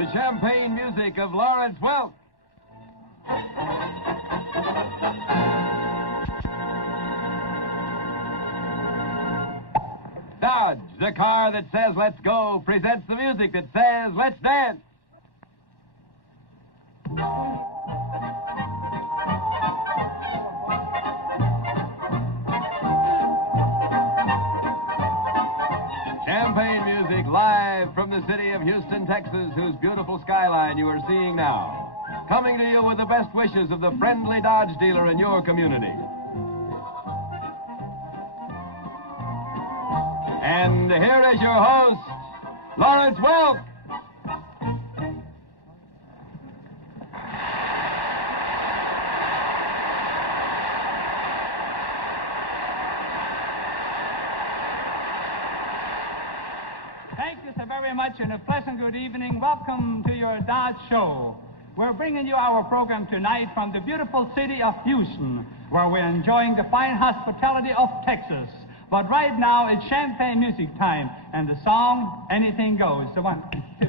the champagne music of Lawrence Welk. Dodge, the car that says let's go, presents the music that says let's dance. Champagne music live from the city of Houston, Texas, whose beautiful skyline you are seeing now. Coming to you with the best wishes of the friendly Dodge dealer in your community. And here is your host, Lawrence Welk. Thank you so very much and a pleasant good evening. Welcome to your Dodge Show. We're bringing you our program tonight from the beautiful city of Houston, where we're enjoying the fine hospitality of Texas. But right now, it's champagne music time, and the song, Anything Goes. So 1, 2.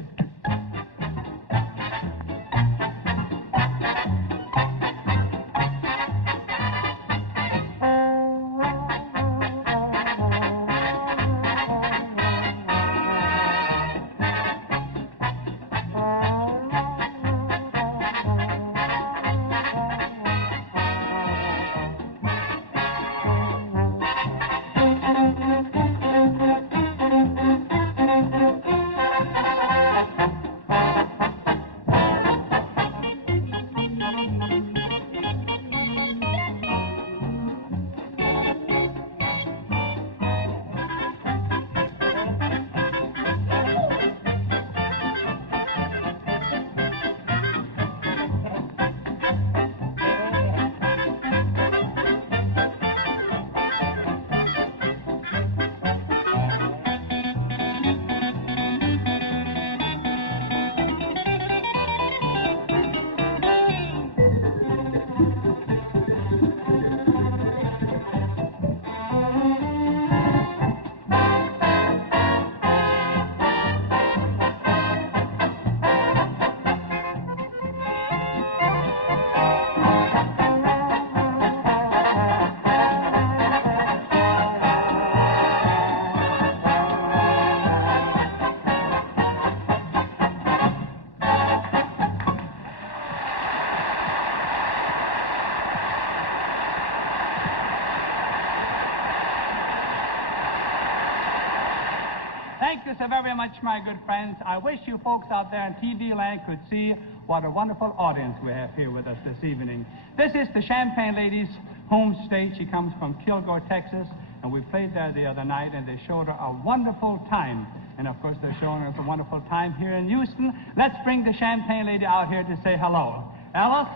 Thank you so very much, my good friends. I wish you folks out there in TV land could see what a wonderful audience we have here with us this evening. This is the Champagne Lady's home state. She comes from Kilgore, Texas, and we played there the other night, and they showed her a wonderful time. And, of course, they're showing us a wonderful time here in Houston. Let's bring the Champagne Lady out here to say hello. Alice?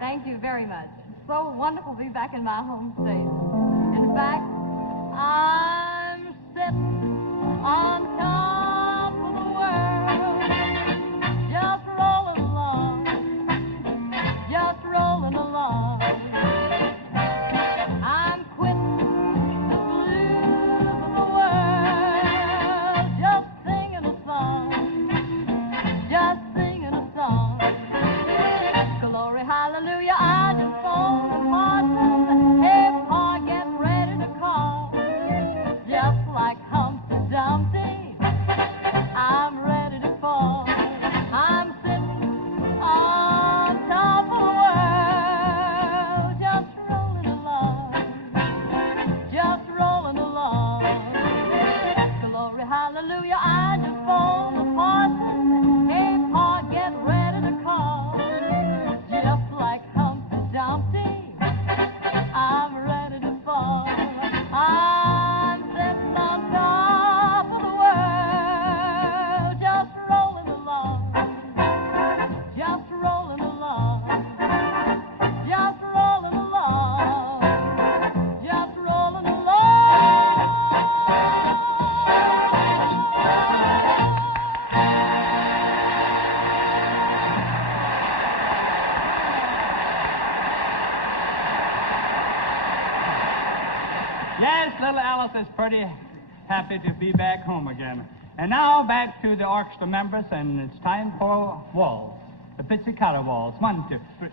Thank you very much. It's so wonderful to be back in my home state. In fact, I'm sitting on top of the world, just rolling along, just rolling along. I'm quitting the blues of the world, just singing a song, just singing a song. Glory, hallelujah, I just phoned the partner. Hey, Pa, get ready to call. Just like Humpty Dumpty, Yes, little Alice is pretty happy to be back home again. And now back to the orchestra members, and it's time for waltz. The pizzicato waltz. 1, 2, 3.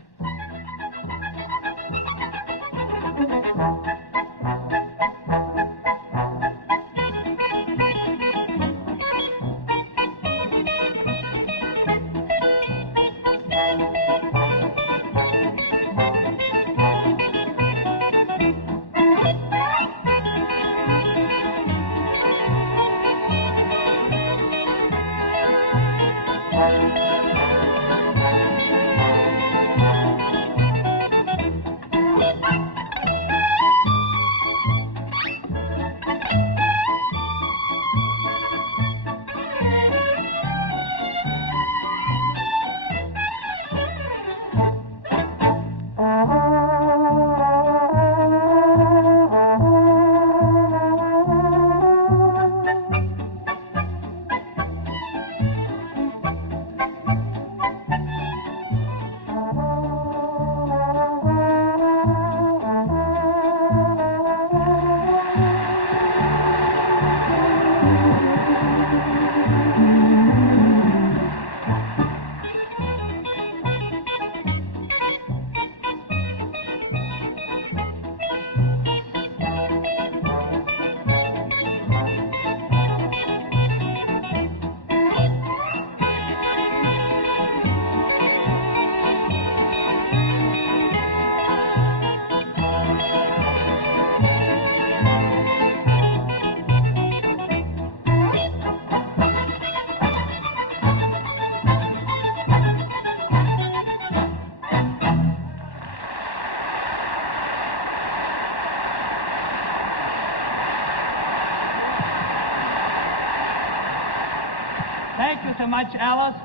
Thank you so much, Alice.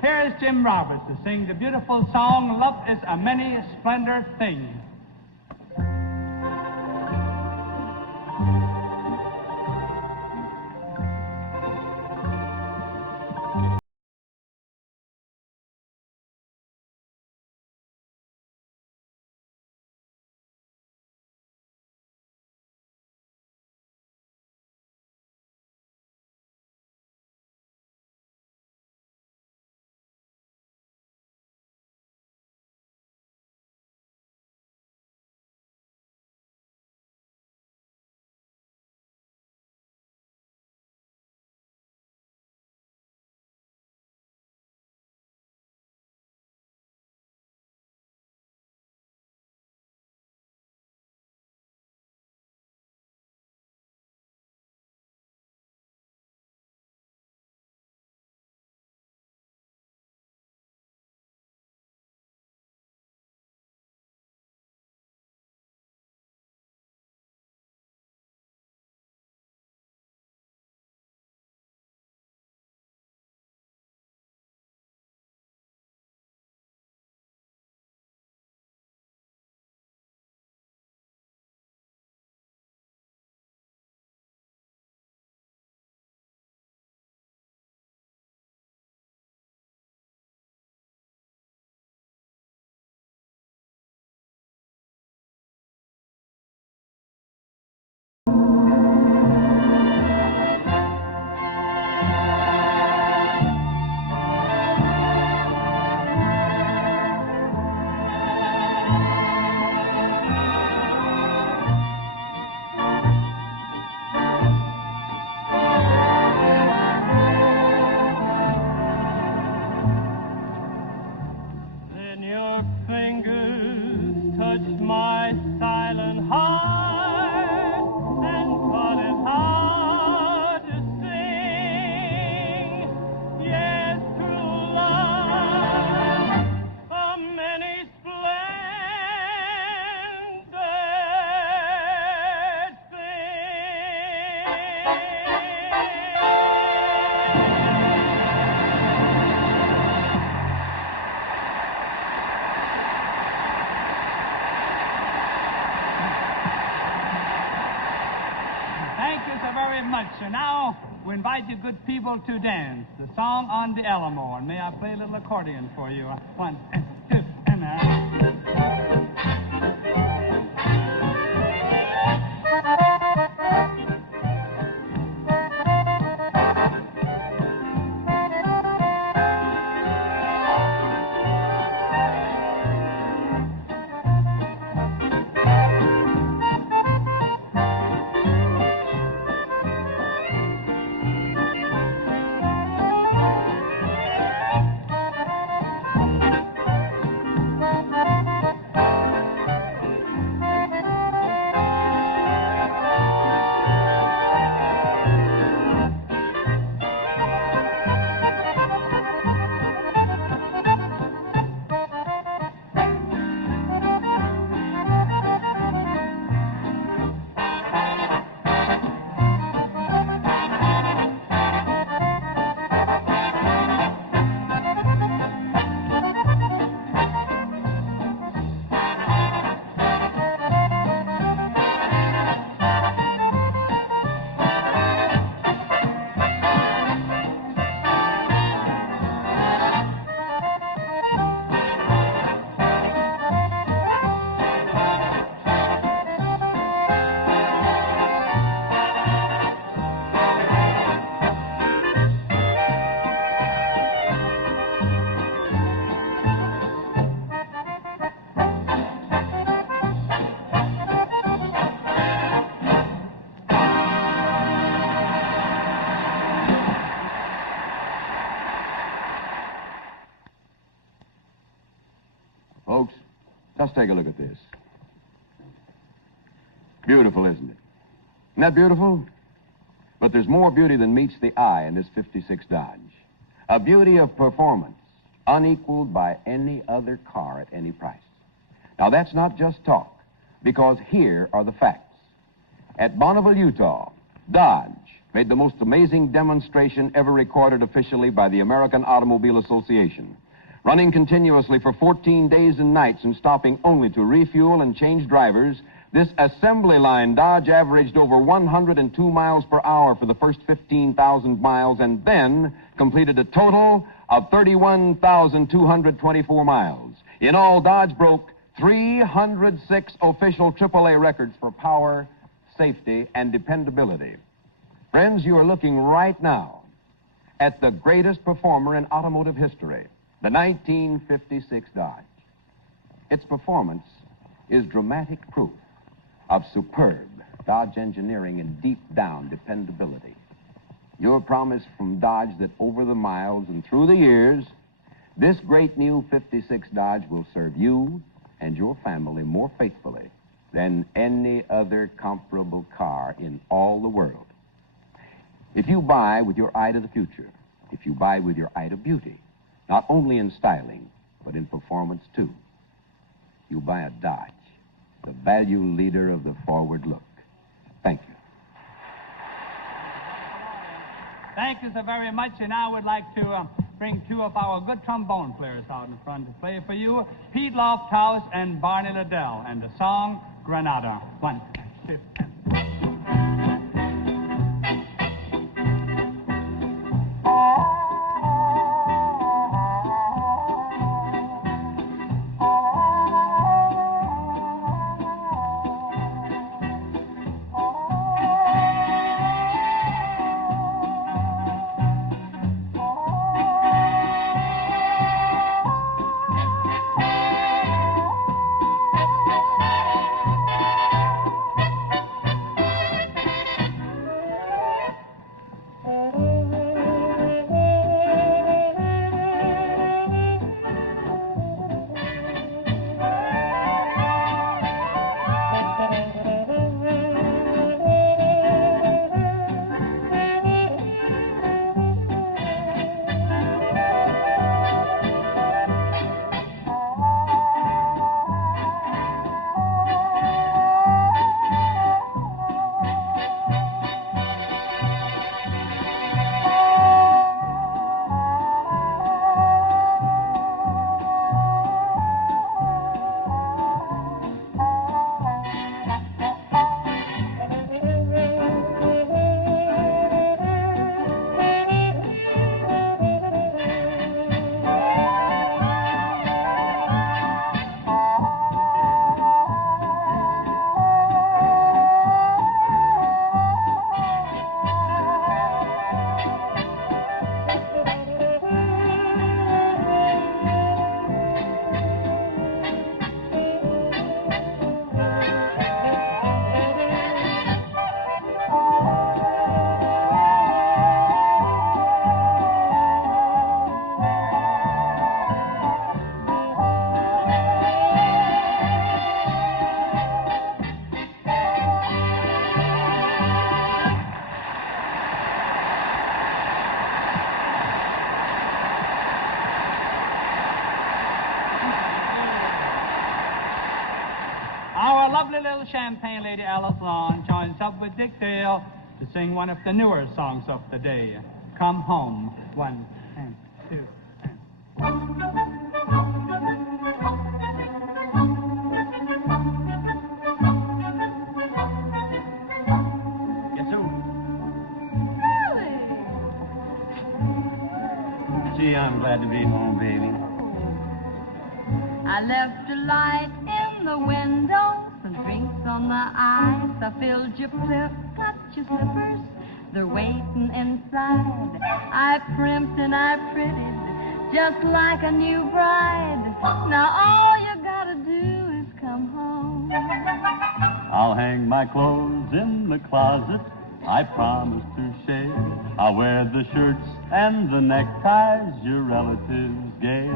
Here is Jim Roberts to sing the beautiful song, Love is a Many Splendor Thing. So now we invite you good people to dance the song on the Alamo. And may I play a little accordion for you? 1, 2, and take a look at this. Beautiful, isn't it? Isn't that beautiful? But there's more beauty than meets the eye in this 56 Dodge. A beauty of performance, unequaled by any other car at any price. Now, that's not just talk, because here are the facts. At Bonneville, Utah, Dodge made the most amazing demonstration ever recorded officially by the American Automobile Association. Running continuously for 14 days and nights and stopping only to refuel and change drivers, this assembly line Dodge averaged over 102 miles per hour for the first 15,000 miles and then completed a total of 31,224 miles. In all, Dodge broke 306 official AAA records for power, safety, and dependability. Friends, you are looking right now at the greatest performer in automotive history, the 1956 Dodge. Its performance is dramatic proof of superb Dodge engineering and deep down dependability. Your promise from Dodge that over the miles and through the years, this great new 56 Dodge will serve you and your family more faithfully than any other comparable car in all the world. If you buy with your eye to the future, if you buy with your eye to beauty, not only in styling, but in performance too, you buy a Dodge, the value leader of the forward look. Thank you. Thank you so very much, and I would like to bring two of our good trombone players out in front to play for you, Pete Lofthouse and Barney Liddell, and the song Granada. 1, 2, 3. Lovely little Champagne lady Alice Long joins up with Dick Dale to sing one of the newer songs of the day, Come Home. 1 and 2 and... Guess who? Really? Gee, I'm glad to be home, baby. I left a light in the window, some drinks on the ice. I filled your flip, got your slippers, they're waiting inside. I primped and I prettied, just like a new bride. Now all you gotta do is come home. I'll hang my clothes in the closet, I promise to shave. I'll wear the shirts and the neckties your relatives gave.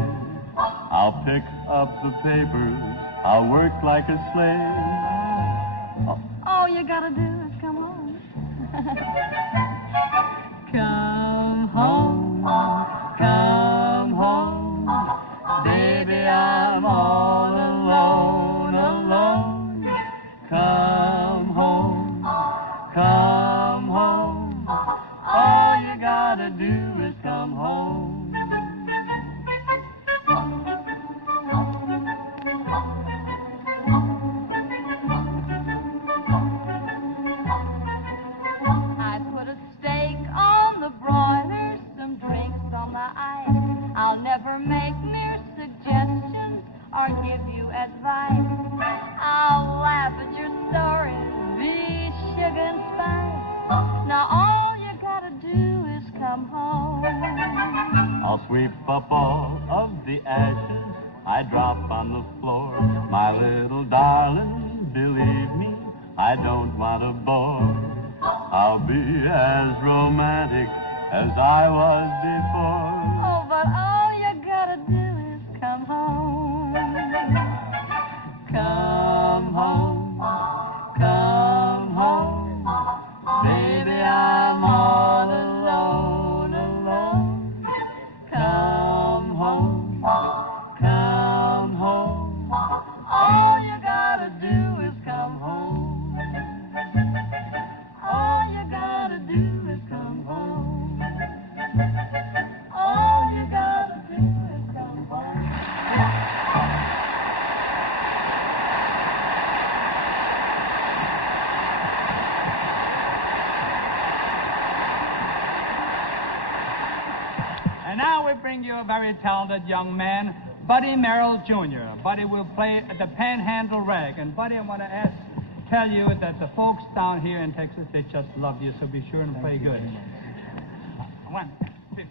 I'll pick up the papers I'll work like a slave. All you gotta do is come home. Come home, come home. Baby, I'm all alone, alone. Come home, come home. All you gotta do is come home. I put a steak on the broiler, some drinks on the ice. I'll never make mere suggestions or give you advice. I'll laugh at your stories, be sugar and spice. Now all you gotta do is come home. I'll sweep up all of the ashes I drop on the floor. My little darling, believe me, I don't want to bore. I'll be as romantic as I was before. Oh, but all you gotta do is come home. Come home, come home. Baby, I'm all alone, alone. Come home, come home. All you gotta do is come home. All you gotta do is come home. All you gotta do is come home. And now we bring you a very talented young man, Buddy Merrill Jr. Buddy will play the panhandle rag. And Buddy, I want to tell you that the folks down here in Texas, they just love you, so be sure and play good. 1, 2.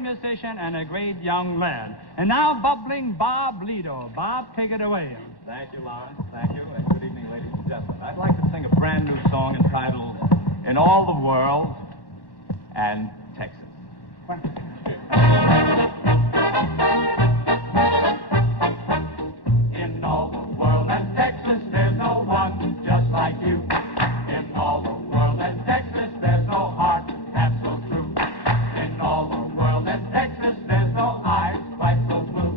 Musician and a great young lad. And now bubbling Bob Lido. Bob, take it away. Thank you, Lawrence. Thank you. And good evening, ladies and gentlemen. I'd like to sing a brand new song entitled In All the World and Texas. In all the world and Texas, there's no one just like you. In all the world and Texas, there's no heart half so true. In all the world and Texas, there's no eyes quite so blue.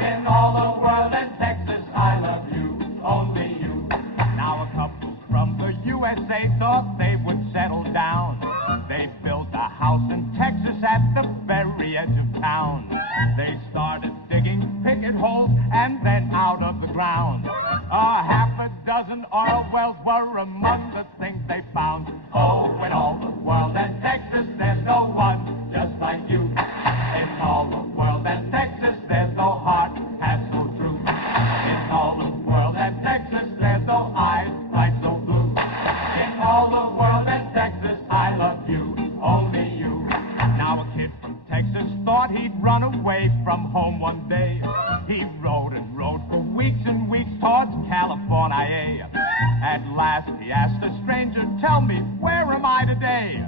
In all the world and Texas, I love you, only you. Now a couple from the USA thought they would settle down. They built a house in Texas at the very edge of town. They started digging picket holes and then out of the ground. Half a dozen oil wells were among the things they found. Oh, in all the world and Texas, there's no one just like you. In all the world and Texas, there's no heart half so true. In all the world and Texas, there's no eyes quite so blue. In all the world and Texas, I love you, only you. Now a kid from Texas thought he'd run away from home one day. He rode and rode for weeks and weeks towards California. last he asked the stranger, tell me, where am I today?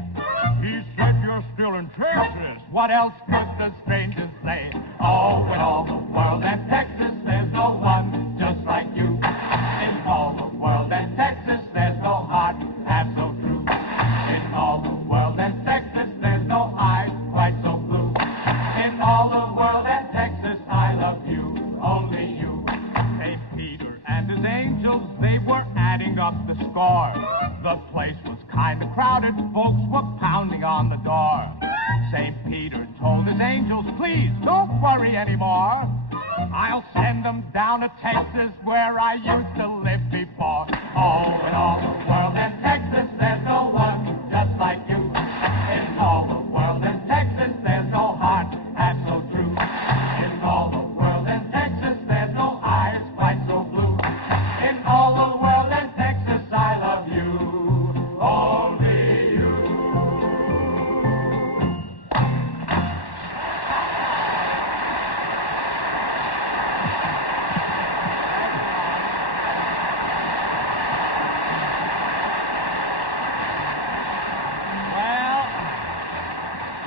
He said, you're still in Texas. What else could the stranger say? Oh, in all the world and Texas, there's no one just like you. In all the world and Texas, there's no heart half so true. In all the world and Texas, there's no eyes quite so blue. In all the world and Texas, I love you, only you. St. Peter and his angels, they were adding up the score. The place was kind of crowded, folks were pounding on the door. St. Peter told his angels, please don't worry anymore. I'll send them down to Texas where I used to live before. Oh, in all the world and Texas, there's no one just like you. In all the world and Texas, there's no heart half so true. In all the world and Texas, there's no eyes quite so blue. In all the world and Texas, I love you, only you.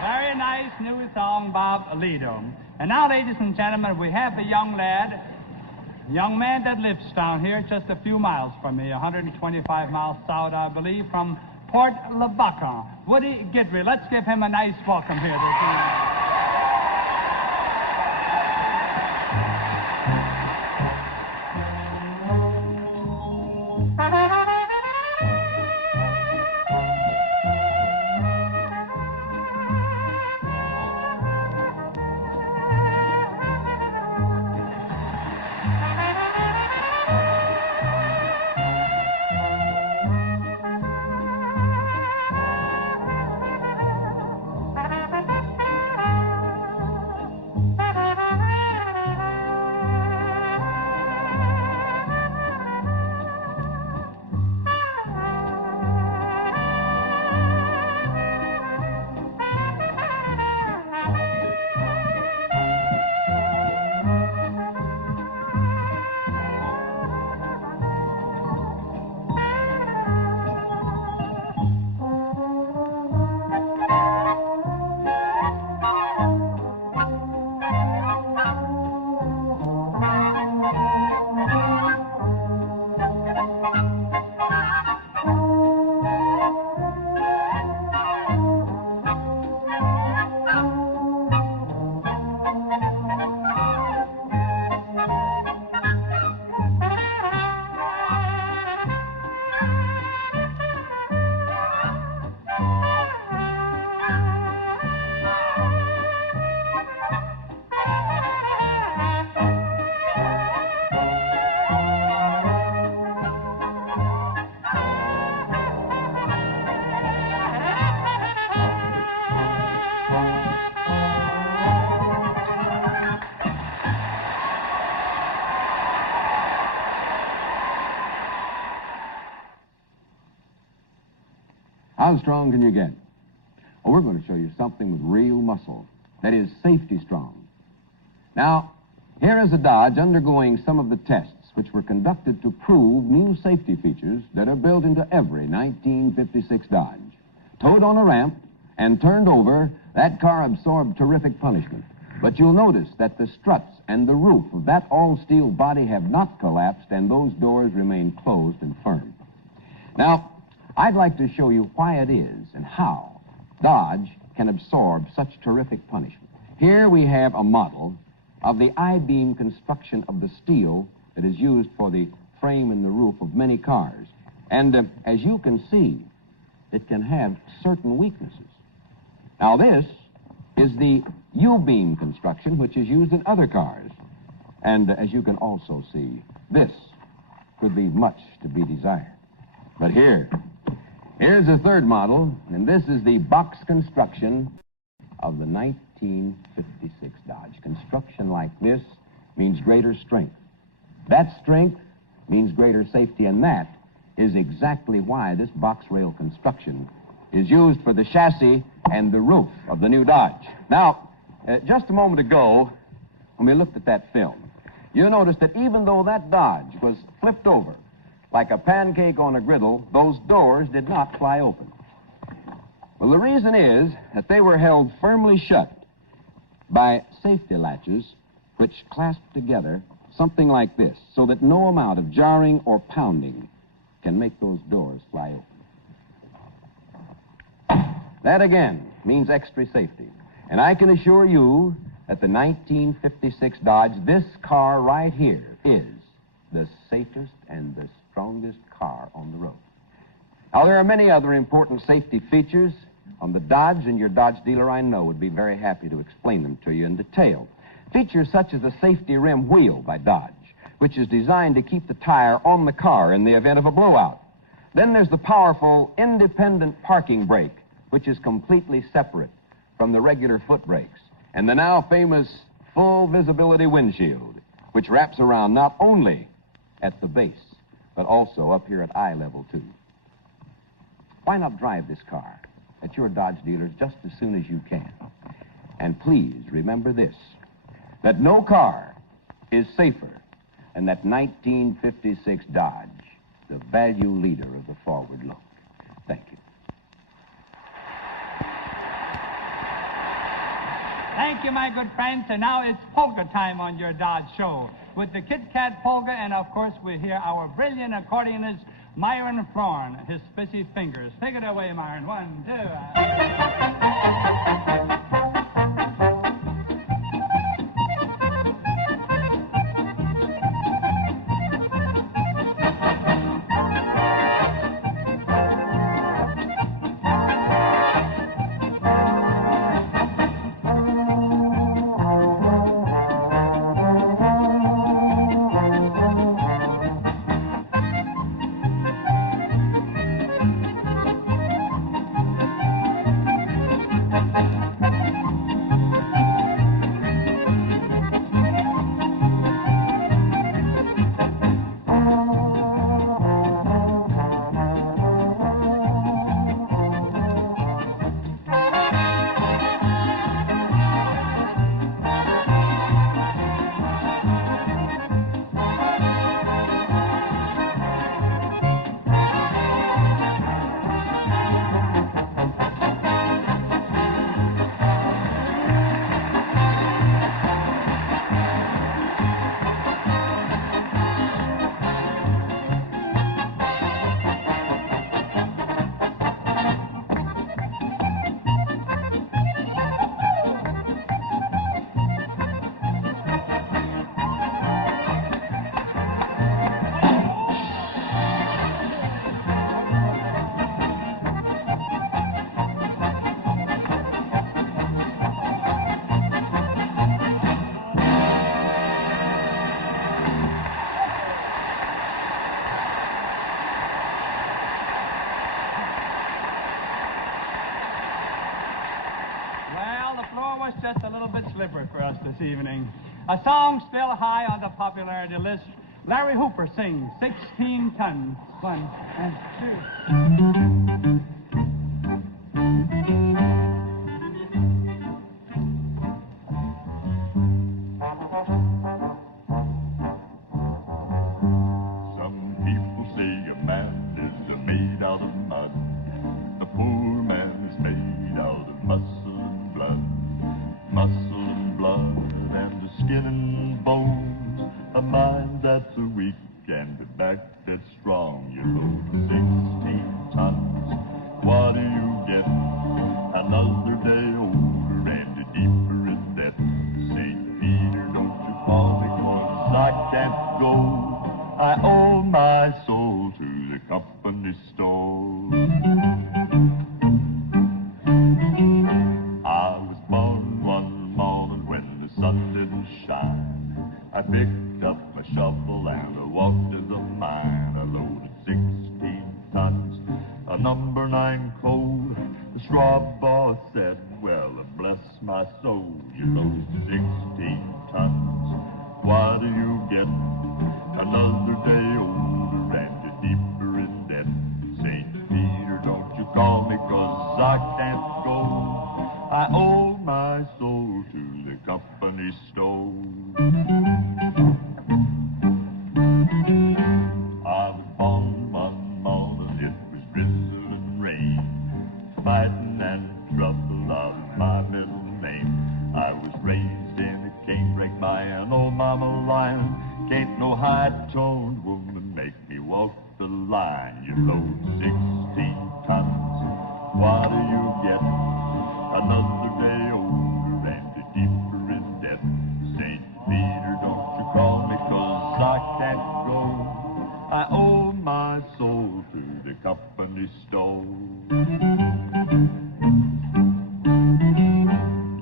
Very nice new song, Bob Lido. And now, ladies and gentlemen, we have a young lad, a young man that lives down here just a few miles from me, 125 miles south, I believe, from Port Lubbock. Woody Guidry. Let's give him a nice welcome here this evening. How strong can you get? Well, we're going to show you something with real muscle. That is, safety strong. Now, here is a Dodge undergoing some of the tests which were conducted to prove new safety features that are built into every 1956 Dodge. Towed on a ramp and turned over, that car absorbed terrific punishment. But you'll notice that the struts and the roof of that all-steel body have not collapsed, and those doors remain closed and firm. Now, I'd like to show you why it is and how Dodge can absorb such terrific punishment. Here we have a model of the I-beam construction of the steel that is used for the frame and the roof of many cars. And as you can see, it can have certain weaknesses. Now, this is the U-beam construction, which is used in other cars. And as you can also see, this could leave much to be desired. But here's a third model, and this is the box construction of the 1956 Dodge. Construction like this means greater strength. That strength means greater safety, and that is exactly why this box rail construction is used for the chassis and the roof of the new Dodge. Now, just a moment ago, when we looked at that film, you noticed that even though that Dodge was flipped over Like a pancake on a griddle, those doors did not fly open. Well, the reason is that they were held firmly shut by safety latches which clasped together something like this, so that no amount of jarring or pounding can make those doors fly open. That, again, means extra safety. And I can assure you that the 1956 Dodge, this car right here, is the safest and the strongest car on the road. Now, there are many other important safety features on the Dodge, and your Dodge dealer, I know, would be very happy to explain them to you in detail. Features such as the safety rim wheel by Dodge, which is designed to keep the tire on the car in the event of a blowout. Then there's the powerful independent parking brake, which is completely separate from the regular foot brakes. And the now famous full visibility windshield, which wraps around not only at the base, but also up here at eye level, too. Why not drive this car at your Dodge dealer just as soon as you can? And please remember this, that no car is safer than that 1956 Dodge, the value leader of the forward look. Thank you. Thank you, my good friends. And now it's polka time on your Dodge show with the Kit Kat polka, and of course we hear our brilliant accordionist Myron Florin, his busy fingers. Take it away, Myron. 1, 2. Just a little bit slippery for us this evening. A song still high on the popularity list. Larry Hooper sings 16 Tons. 1 and 2. Some people say a man is made out of mud. The poor man is made out of muscle and blood. Muscle and blood and the skin and bones. A mind that's weak and a back that's strong. You load 16 tons. What do you get? Another day older and deeper in debt. St. Peter, don't you call me, 'cause I can't go. I owe my soul to the company store. Sun didn't shine. I picked up my shovel and I walked to the mine. I loaded 16 tons, a number 9 coal. The straw boss said, well, bless my soul, you load 16 tons. What do you get? Another day older and you're deeper in debt. St. Peter, don't you call me, 'cause I can't go. I owe my soul to the company store. I was born line. You load 16 tons. What do you get? Another day older and deeper in debt. St. Peter, don't you call me 'cause I can't go. I owe my soul to the company store.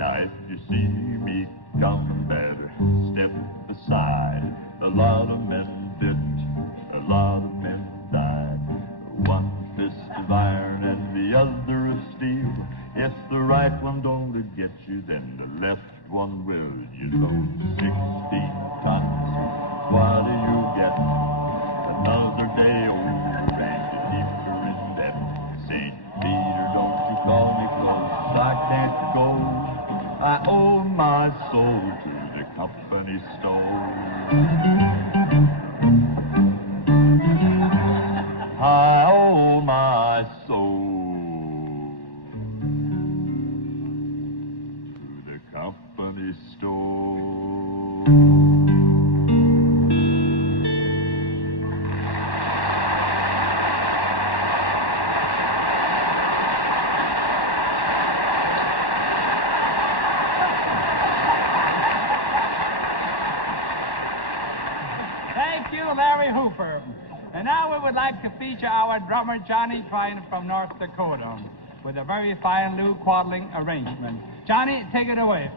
Now if you see me coming, better step aside. A lot of men did, a lot of men died. One fist of iron and the other of steel. If the right one don't get you, then the left one will. You load 16 tons. What do you get? Another day older and deeper in debt. St. Peter, don't you call me 'cause I can't go. I owe my soul to the company store. I owe my soul to the company store. Thank you, Larry Hooper. And now we would like to feature our drummer, Johnny Klein from North Dakota, with a very fine Lou Quadling arrangement. Johnny, take it away.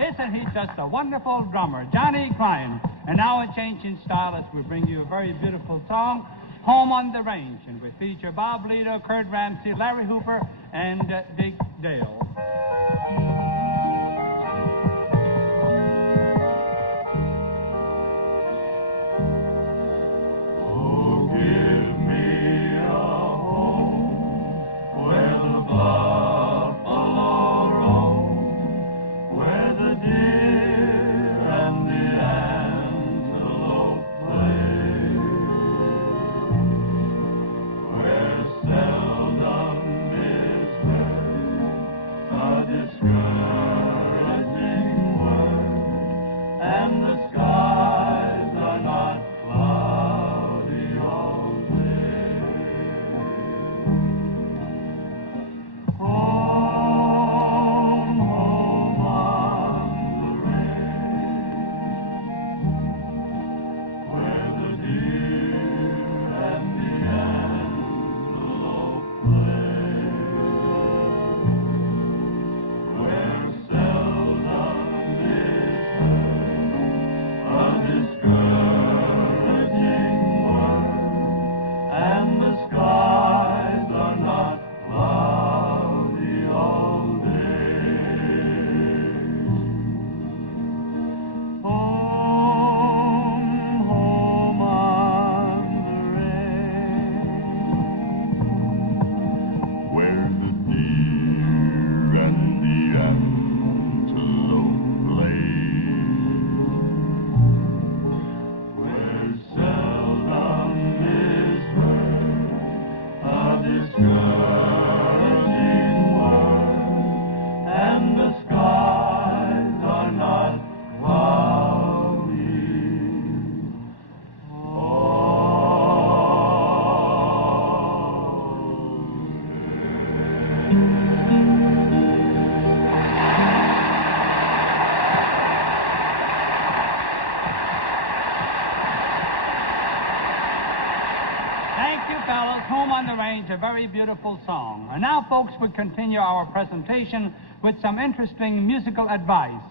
Isn't he just a wonderful drummer, Johnny Klein? And now a change in style as we bring you a very beautiful song, Home on the Range, and we feature Bob Lido, Kurt Ramsey, Larry Hooper, and Dick Dale. Where the deer and the antelope play. Thank you, fellas. Home on the Range, a very beautiful song. And now, folks, we continue our presentation with some interesting musical advice.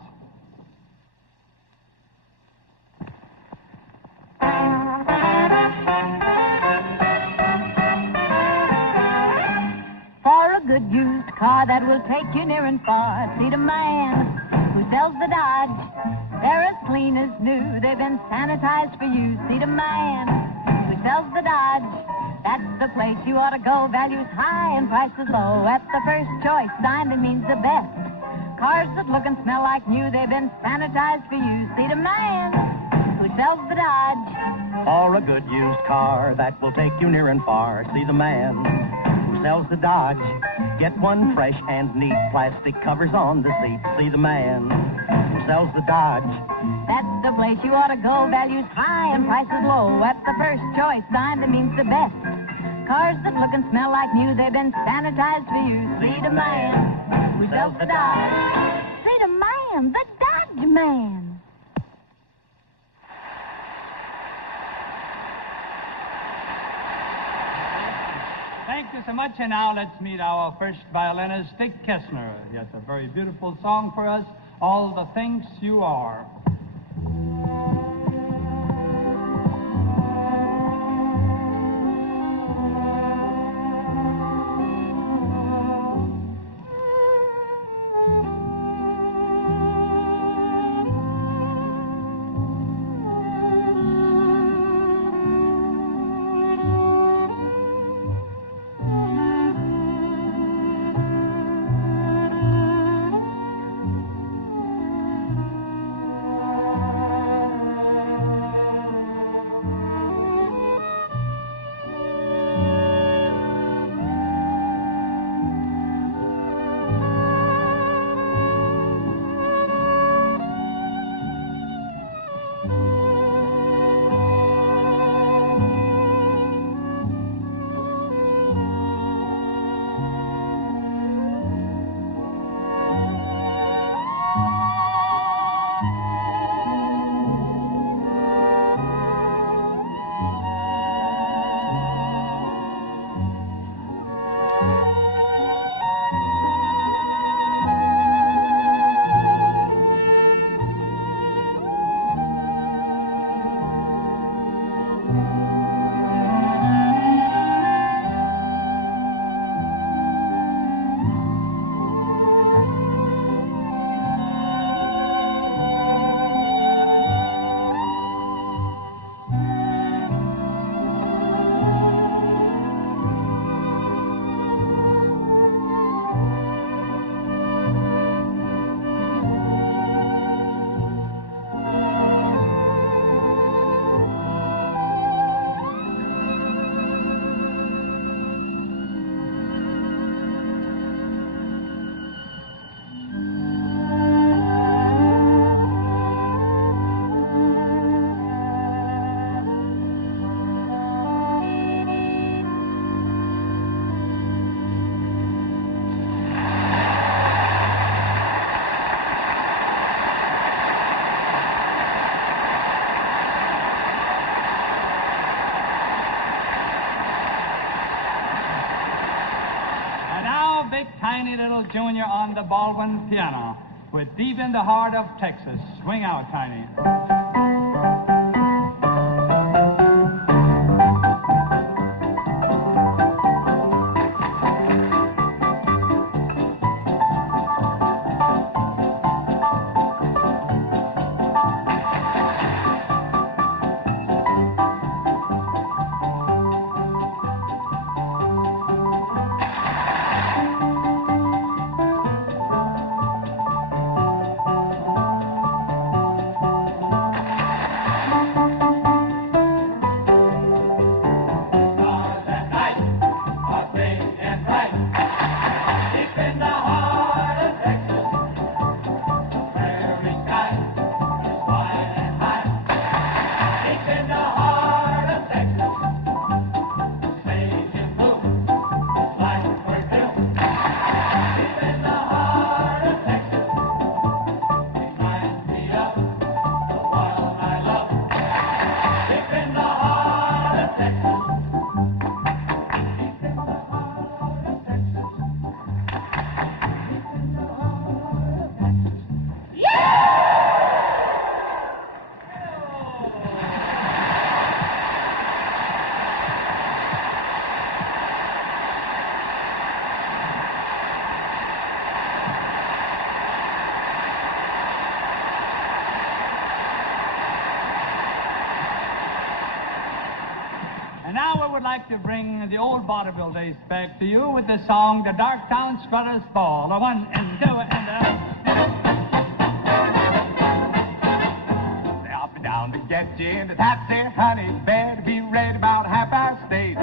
For a good used car that will take you near and far, see the man who sells the Dodge. They're as clean as new. They've been sanitized for you. See the man who sells the Dodge. That's the place you ought to go. Values high and prices low. At the first choice sign that means the best. Cars that look and smell like new. They've been sanitized for you. See the man who sells the Dodge. For a good used car that will take you near and far, see the man who sells the Dodge. Get one fresh and neat, plastic covers on the seat. See the man who sells the Dodge. That's the place you ought to go. Values high and prices low. At the first choice sign that means the best. Cars that look and smell like new. They've been sanitized for you. See the man who sells the Dodge. See the man, the Dodge man. Thank you so much. And now let's meet our first violinist, Dick Kessner. He has a very beautiful song for us, All the Things You Are. Big, tiny little Junior on the Baldwin piano with Deep in the Heart of Texas. Swing out, Tiny. And now we would like to bring the old vaudeville days back to you with the song The Darktown Strutters Ball. A one and two and Say, I'll be down to get you in the taxi, honey. Better be ready about 8:30.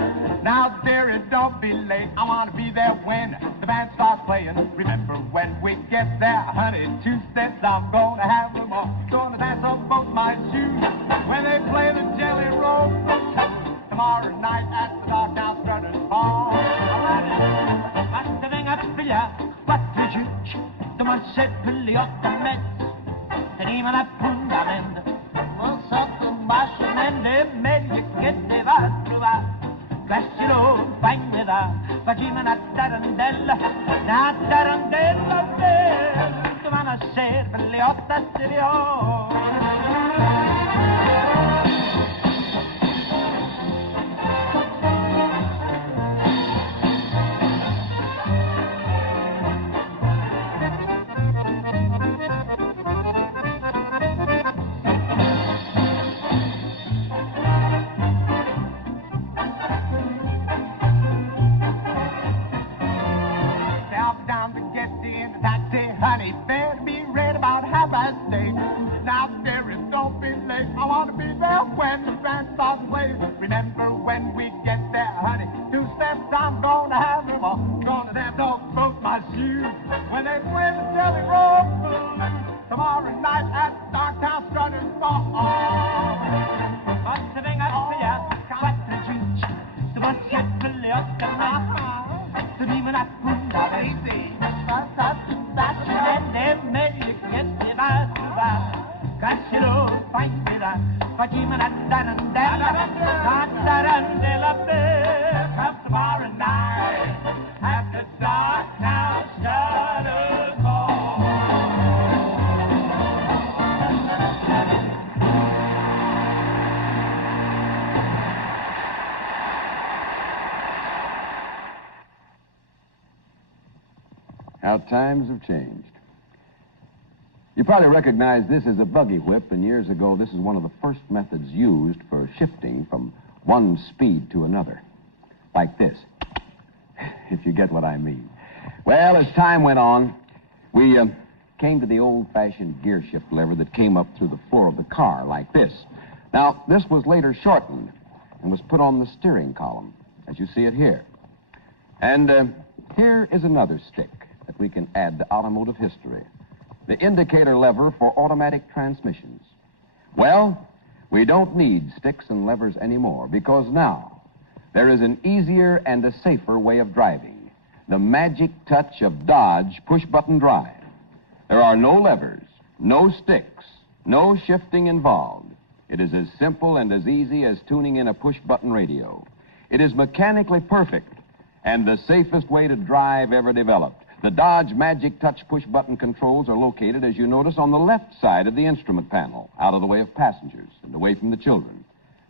Now, dearie, don't be late. I want to be there when the band starts playing. Remember when we get there, honey, 2 steps, I'm going to have them all. Gonna dance on both my shoes when they play the Jelly Roll tomorrow night at the Darktown Strutters Ball. What's the thing up for ya? What did you? The one said, Piliotta Mets. The name of that Pundaland. Non so tu basciamente meglio che te va a trovare. Cassino, fai me da. Facciamo una tarandella. Una tarandella bella. Domani a sera, Piliotta stereo. Honey, better be ready about 8:30. Now, dearie, don't be late. I want to be there when the band starts playing. Remember when we get there, honey, 2 steps, I'm going to have them all. Gonna dance on both my shoes when they play the Jelly Roll tomorrow night at the Darktown Strutters Ball. What's the thing up for ya? What did you? The one said, Piliotta Mets. The name of that Pundaland. Facciamo una tarandella, bella. Come tomorrow night at the Darktown Strutters Ball. How times have changed. You probably recognize this as a buggy whip, and years ago this is one of the first methods used for shifting from one speed to another. Like this, if you get what I mean. Well, as time went on, we came to the old-fashioned gear shift lever that came up through the floor of the car, like this. Now, this was later shortened and was put on the steering column, as you see it here. And here is another stick that we can add to automotive history. The indicator lever for automatic transmissions. Well, we don't need sticks and levers anymore because now there is an easier and a safer way of driving. The magic touch of Dodge push-button drive. There are no levers, no sticks, no shifting involved. It is as simple and as easy as tuning in a push-button radio. It is mechanically perfect and the safest way to drive ever developed. The Dodge Magic Touch push-button controls are located, as you notice, on the left side of the instrument panel, out of the way of passengers and away from the children.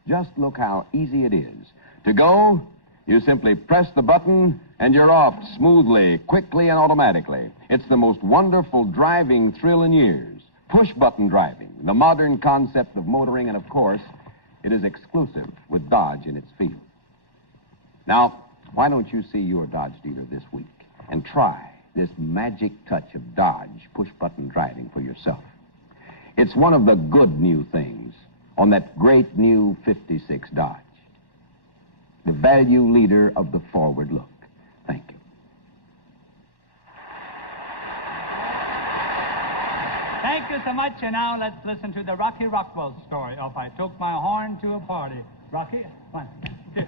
Just look how easy it is. To go, you simply press the button and you're off smoothly, quickly, and automatically. It's the most wonderful driving thrill in years. Push-button driving, the modern concept of motoring, and of course, it is exclusive with Dodge in its field. Now, why don't you see your Dodge dealer this week and try this magic touch of Dodge push-button driving for yourself. It's one of the good new things on that great new 56 Dodge. The value leader of the forward look. Thank you. Thank you so much, and now let's listen to the Rocky Rockwell story of I Took My Horn to a Party. Rocky, 1, 2.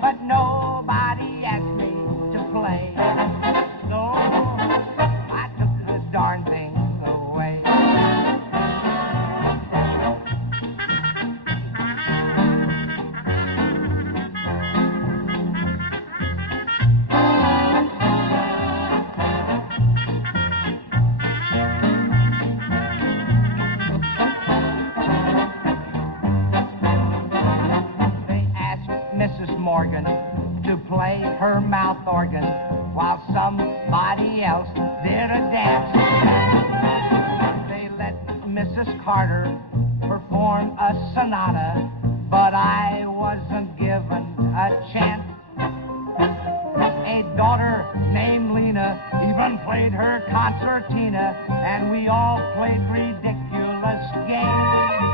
But nobody asked me to play. while somebody else did a dance. They let Mrs. Carter perform a sonata, but I wasn't given a chance. A daughter named Lena even played her concertina, and we all played ridiculous games.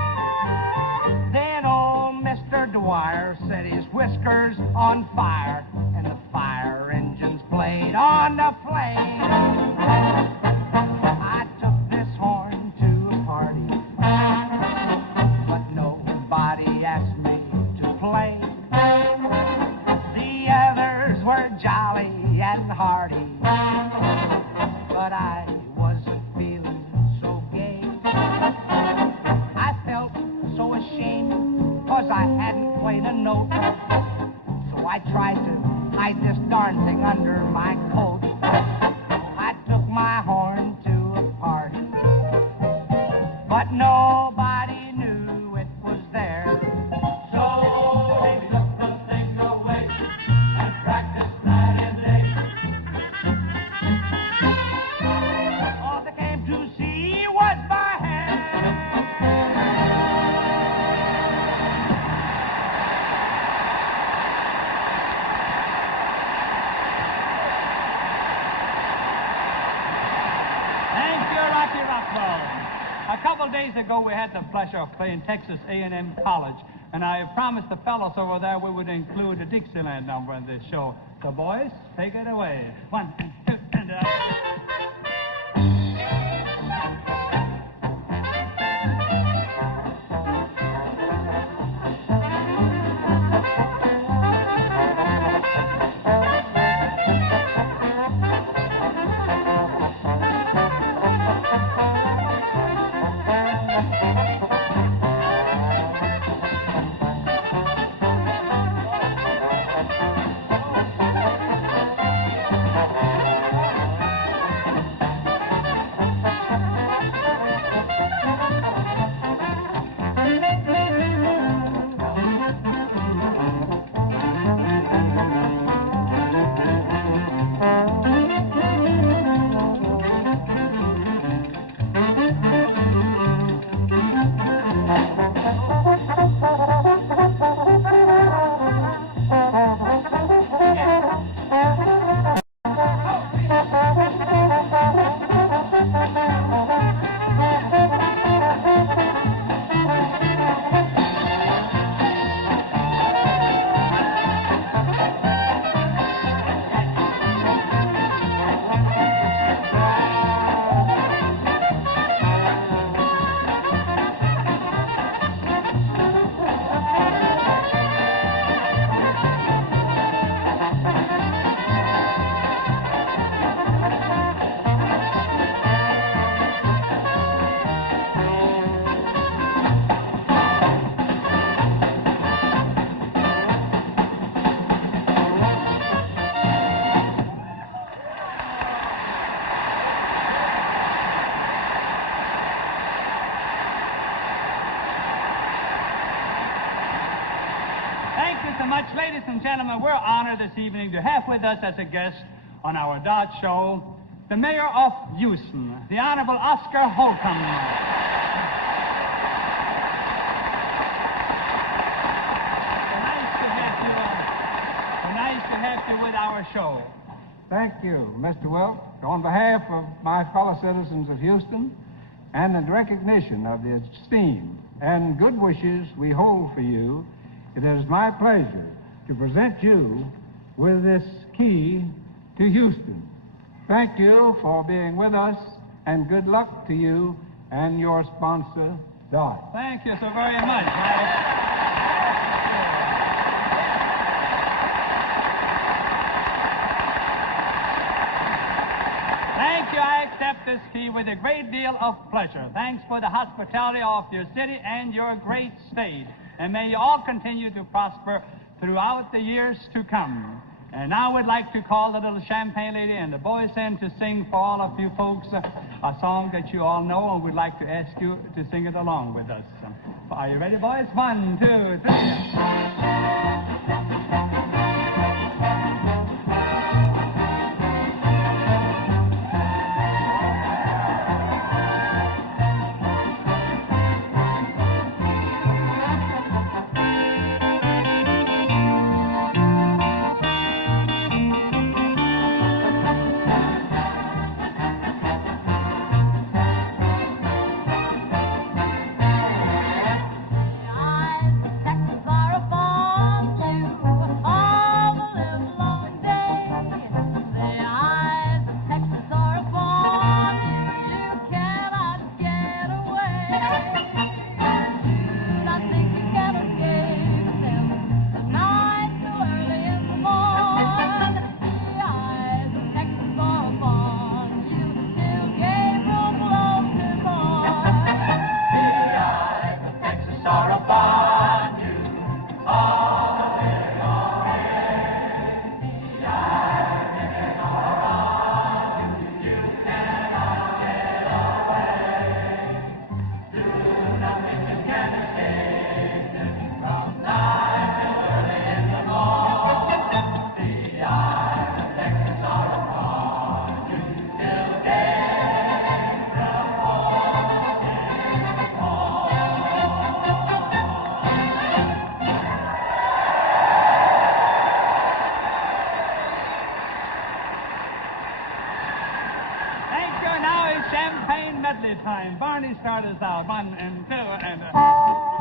Then old Mr. Dwyer set his whiskers on fire, and the fire engines played on the flame. I took this horn to a party, but nobody asked me to play. The others were jolly and hearty, but I wasn't feeling so gay. I felt so ashamed 'cause I hadn't played a note, so I tried to hide this darn thing under my coat. I took my horn to a party, but nobody knew it was there. So they took the thing away and practiced night and day. All they came to see was my hand. Thank you, Rocky Rockwell. A couple days ago, we had the pleasure of playing Texas A&M College, and I promised the fellows over there we would include a Dixieland number in this show. So, boys, take it away. 1 and 2 and Thank you so much, ladies and gentlemen. We're honored this evening to have with us as a guest on our Dodge show the mayor of Houston, the Honorable Oscar Holcomb. Nice to have you with our show. Thank you, Mr. Welk. On behalf of my fellow citizens of Houston and in recognition of the esteem and good wishes we hold for you, it is my pleasure to present you with this key to Houston. Thank you for being with us, and good luck to you and your sponsor, Dodge. Thank you so very much. Thank you. I accept this key with a great deal of pleasure. Thanks for the hospitality of your city and your great state. And may you all continue to prosper throughout the years to come. And now we'd like to call the little champagne lady and the boys in to sing for all of you folks a song that you all know, and we'd like to ask you to sing it along with us. Are you ready, boys? 1, 2, 3. lovely time. Barney, start us out. 1 and 2 and...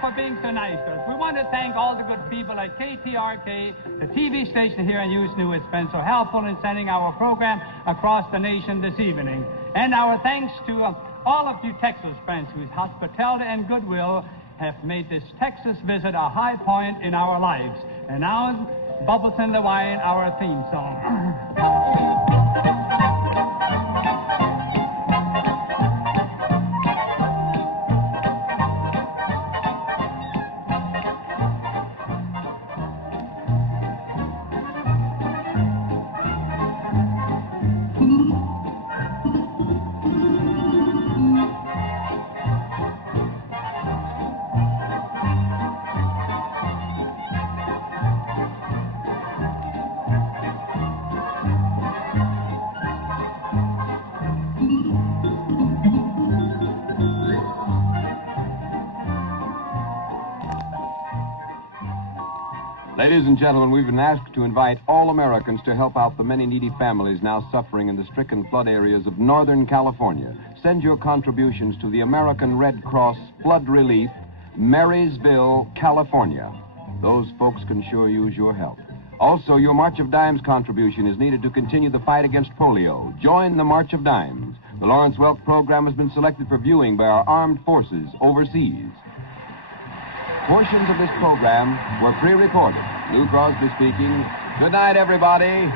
For being so nice to us. We want to thank all the good people at KTRK, the TV station here in Houston, who has been so helpful in sending our program across the nation this evening. And our thanks to all of you Texas friends whose hospitality and goodwill have made this Texas visit a high point in our lives. And now, Bubbles in the Wine, our theme song. Ladies and gentlemen, we've been asked to invite all Americans to help out the many needy families now suffering in the stricken flood areas of Northern California. Send your contributions to the American Red Cross Flood Relief, Marysville, California. Those folks can sure use your help. Also, your March of Dimes contribution is needed to continue the fight against polio. Join the March of Dimes. The Lawrence Welk program has been selected for viewing by our armed forces overseas. Portions of this program were pre-recorded. Lou Crosby speaking. Good night, everybody.